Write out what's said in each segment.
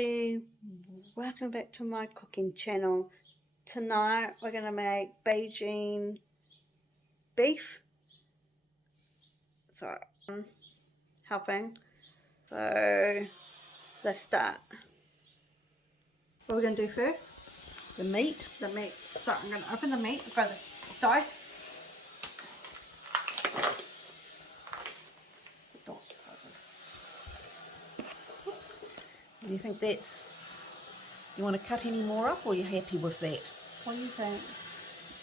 Hey, welcome back to my cooking channel. Tonight we're going to make Beijing beef. So I'm helping. So let's start. What we're going to do first? The meat. The meat. So I'm going to open the meat. I've got the dice. Oops. Do you think that's... Do you want to cut any more up, or are you happy with that? What do you think?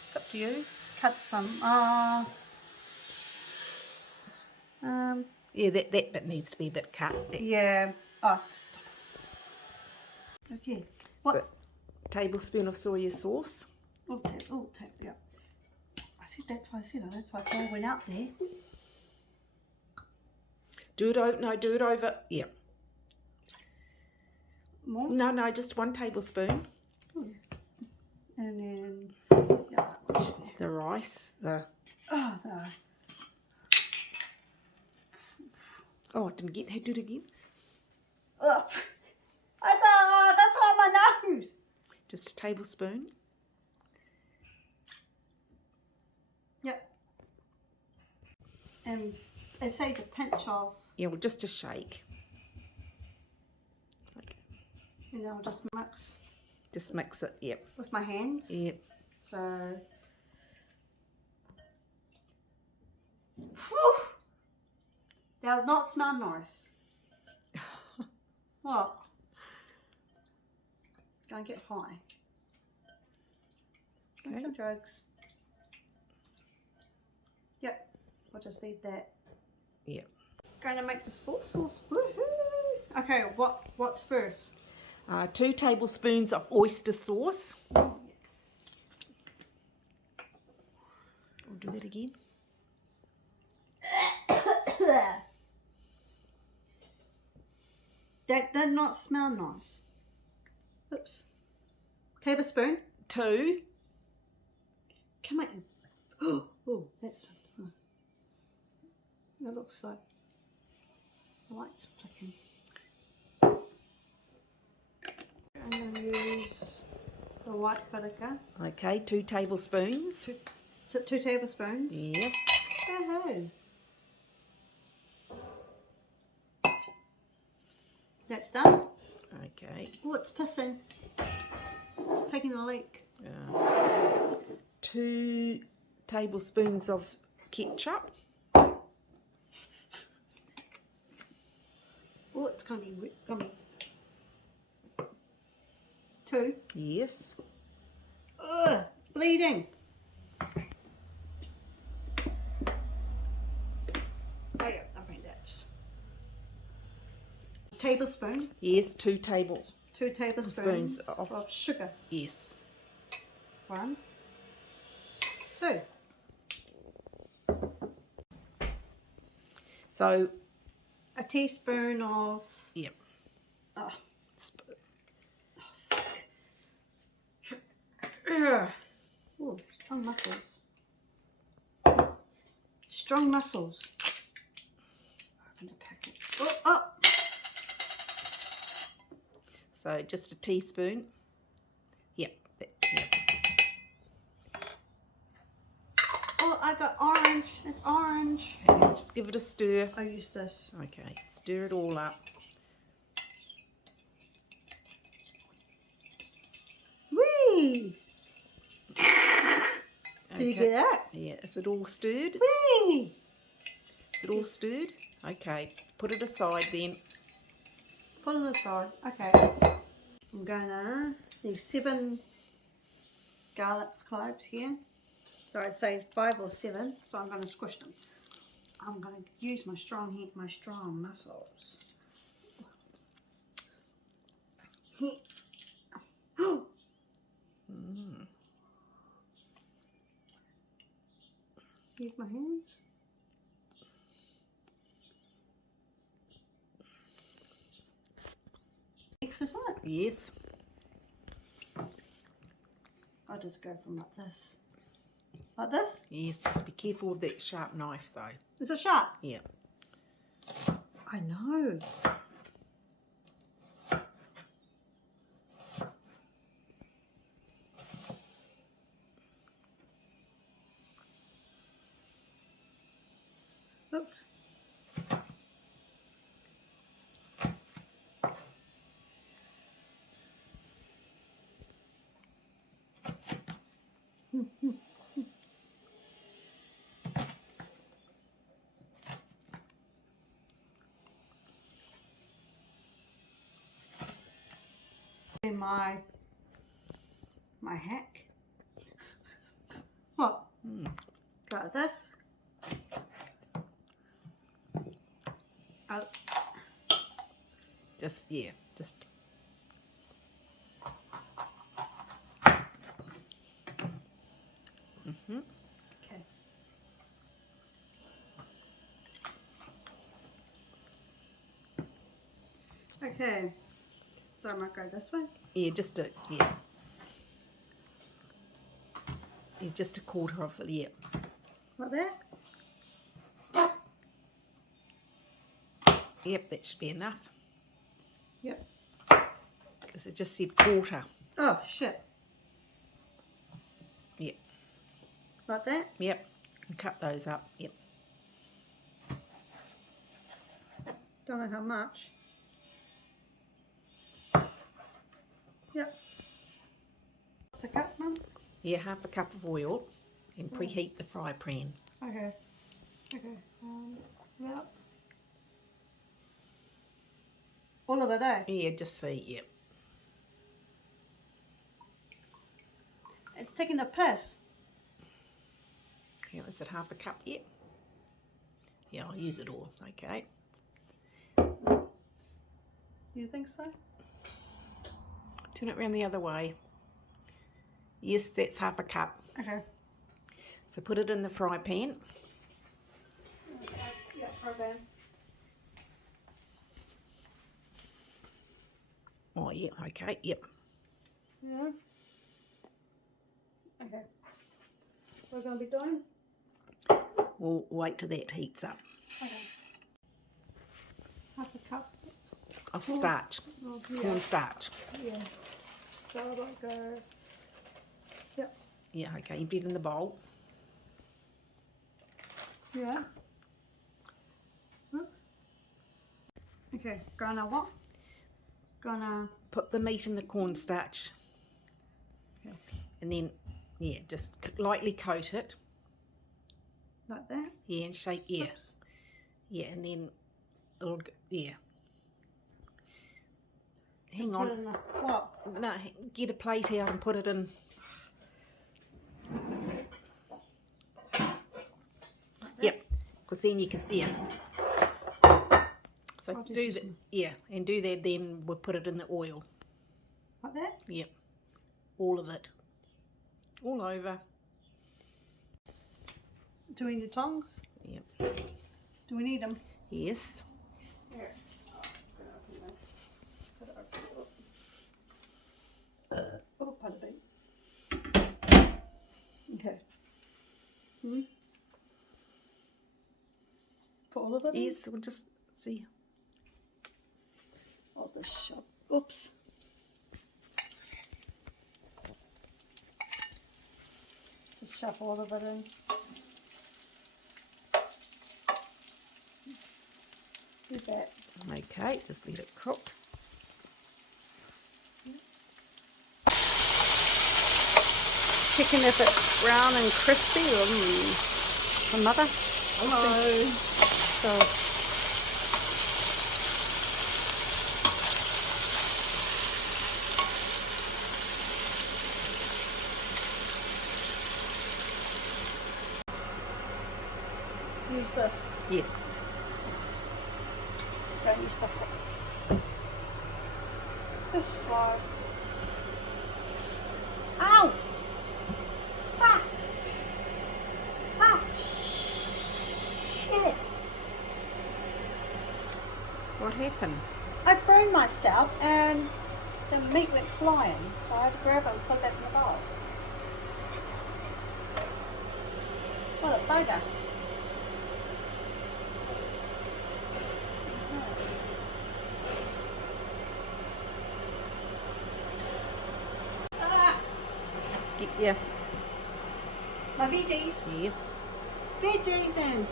It's up to you. Cut some. Yeah, that bit needs to be a bit cut. Yeah. Oh. Okay. What's So, tablespoon of soy sauce. Yeah. I said that's why I said it. That's why I went out there. Do it over. No, do it over. Yeah. More? No, just 1 tablespoon. And then yeah, the rice. the Oh, I didn't get that. Do it again. I thought that's on my nose. Just a tablespoon. Yep. And it says a pinch of. Yeah, well, just a shake. And I'll just mix. Just mix it. Yep. With my hands. Yep. So. Whew, that would not smell nice. What? Gonna get high. Okay. Some drugs. Yep. I'll just leave that. Yep. Going to make the sauce. Woohoo! Okay. What's first? 2 tablespoons of oyster sauce. Oh, yes. I'll do that again. That did not smell nice. Oops. Tablespoon. 2. Come on. Oh, that's. That looks like the light's flicking. I'm going to use the white paprika. Okay, 2 tablespoons. So 2 tablespoons. Yes. Yahoo! That's done. Okay. Oh, it's pissing. It's taking a leak. 2 tablespoons of ketchup. Oh, it's going to be wet. Gonna be 2. Yes. Ugh, it's bleeding. Oh yeah, I think that's tablespoon. Yes, 2 tablespoons. 2 tablespoons of of sugar. Yes. 1, 2. So, A teaspoon of. yep. Oh, ooh, strong muscles. Strong muscles. Open the packet. Oh. So just a teaspoon. Yep. Oh, I got orange. It's orange. Okay, just give it a stir. I use this. Okay, stir it all up. Whee! Did you get that? Yeah, is it all stirred? Whee! Is it all stirred? Okay, put it aside then. Put it aside. Okay. I'm gonna need 7 garlic cloves here. So I'd say 5 or 7. So I'm gonna squish them. I'm gonna use my strong heat, my strong muscles. Use my hands. Mix this on. Yes. I'll just go from like this. Like this? Yes, just be careful with that sharp knife though. Is it sharp? Yeah. I know. my hack. What? Like this. Oh. Just Okay. Okay. So I might go this way. Yeah, just a just a quarter of it. Yeah. Like that. Yep, that should be enough. Yep. Because it just said quarter. Oh shit. Yep. Like that. Yep. And cut those up. Yep. Don't know how much. Yep. What's a cup, Mum? Yeah, half a cup of oil, and preheat the fry pan. Okay. Okay. Yep. All of it, eh? Yeah, just see. Yep. It's taking a piss. Yeah, is it half a cup yet? Yeah, I'll use it all. Okay. You think so? Turn it around the other way. Yes, that's half a cup. Okay. So put it in the fry pan. Yeah, fry pan. Oh, yeah, okay, yep. Yeah. Okay. We're going to be doing? We'll wait till that heats up. Okay. Half a cup. Of starch, Oh, yeah. corn starch. Yeah. So I might go. Yep. Yeah, okay, empty it in the bowl. Yeah. Okay, gonna what? Gonna Put the meat in the cornstarch. okay. And then, yeah, just lightly coat it. Like that? Yeah, and shake, yeah. Oops. Yeah, and then it'll, yeah. Hang Put it on. in a what? No, get a plate out and put it in. Yep, because then you can, yeah. So I'll just do use that, them. yeah, and do that, then we'll put it in the oil. Like that? Yep, all of it. All over. Do we need the tongs? Yep. Do we need them? Yes. Here. Oh, I'm gonna open this. Put it open. Oh, pardon me. Okay. Put all of it in? Yes, we'll just see. Oh, the shop. Oops. Just shove all of it in. Do that. Okay, just let it cook. Checking if it's brown and crispy. My mother. Hello. So. Use this. Yes. Don't use the this slice. Ow! Fuck! Ah! Shit! What happened? I burned myself and the meat went flying, so I had to grab it and put it back in the bowl. What a bugger. Ah, Yeah. my veggies. Yes. Veggies in.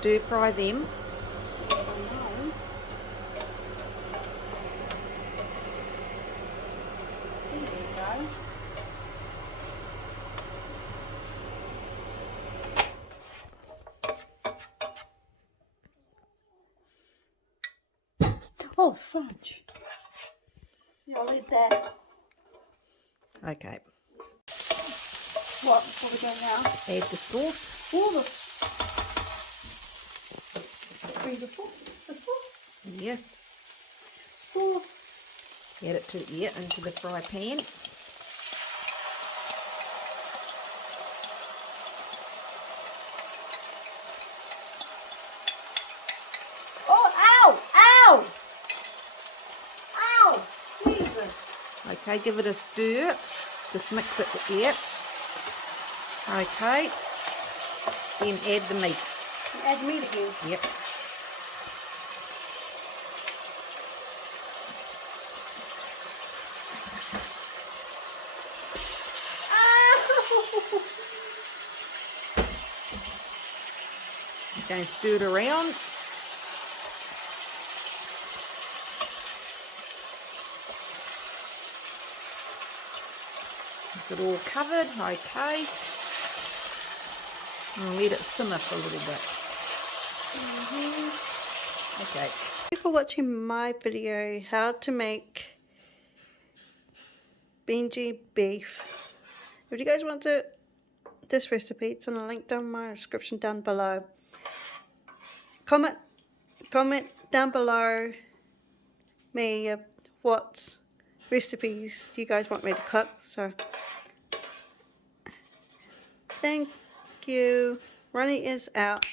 stir fry them. I know. There you go. Oh, fudge. Yeah, I'll leave that. Okay, What are we doing now? add the sauce. Oh, bring the sauce. The sauce. Yes, Sauce. add it into the fry pan. Oh, ow! Ow! Ow! Jesus. Okay, give it a stir. Just mix it there. Okay, then add the meat. Add meat again. Yep. Ow! Going to stir it around. Is it all covered? Okay. And let it simmer for a little bit. Okay. Thank you for watching my video, how to make Beijing beef. If you guys want this recipe, it's on a link down in my description down below. Comment down below me what recipes you guys want me to cook. So thank you. Ronnie is out.